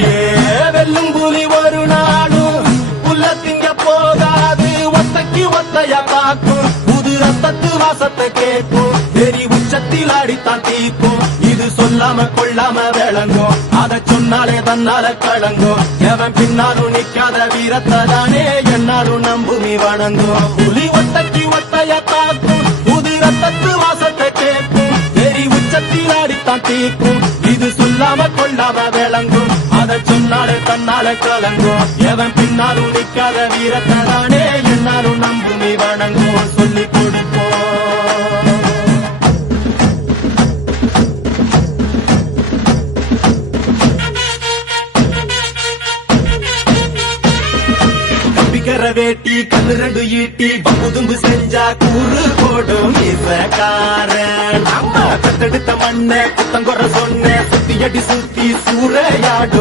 ஏ வெல்லும் புலி ஒரு நாளும் புல்ல திங்க போகாது, ஒத்தைக்கு ஒத்தையா காக்கும், புது ரத்தத்து வாசத்தை கேட்கும், வெறி உச்சத்தில் அடித்தான் தீக்கும். இது சொல்லாம கொள்ளாம விளங்கும், அதை சொன்னாலே தன்னால கலங்கும். எவன் பின்னாலும் நிக்காத வீரத்தை தானே என்னாலும் நம்புமி வணங்கும். புலி ஒத்தைக்கு ஒத்தையா காக்கும், புது ரத்தத்து வாசத்தை கேட்கும், வெறி உச்சத்தில் அடித்தான் தீக்கும். இது சொல்லாம கொள்ளாம விளங்கும், அதை சொன்னாலே தன்னால கலங்கும். எவன் பின்னாலும் நிக்காத வீரத்தை தானே என்னாலும் நம்புமி வணங்கும். சொல்லிக் கொடுப்போம். கம்பிக்கர வேட்டி கண்ணு ரெண்டு ஈட்டி பம்புதும்பு செஞ்சா கூறு போடும் இசக்காரன். அம்மா கத்தெடுத்த மண்ண குத்தங்குற சொன்ன சுத்தி அடி சுத்தி சூறையாடும்.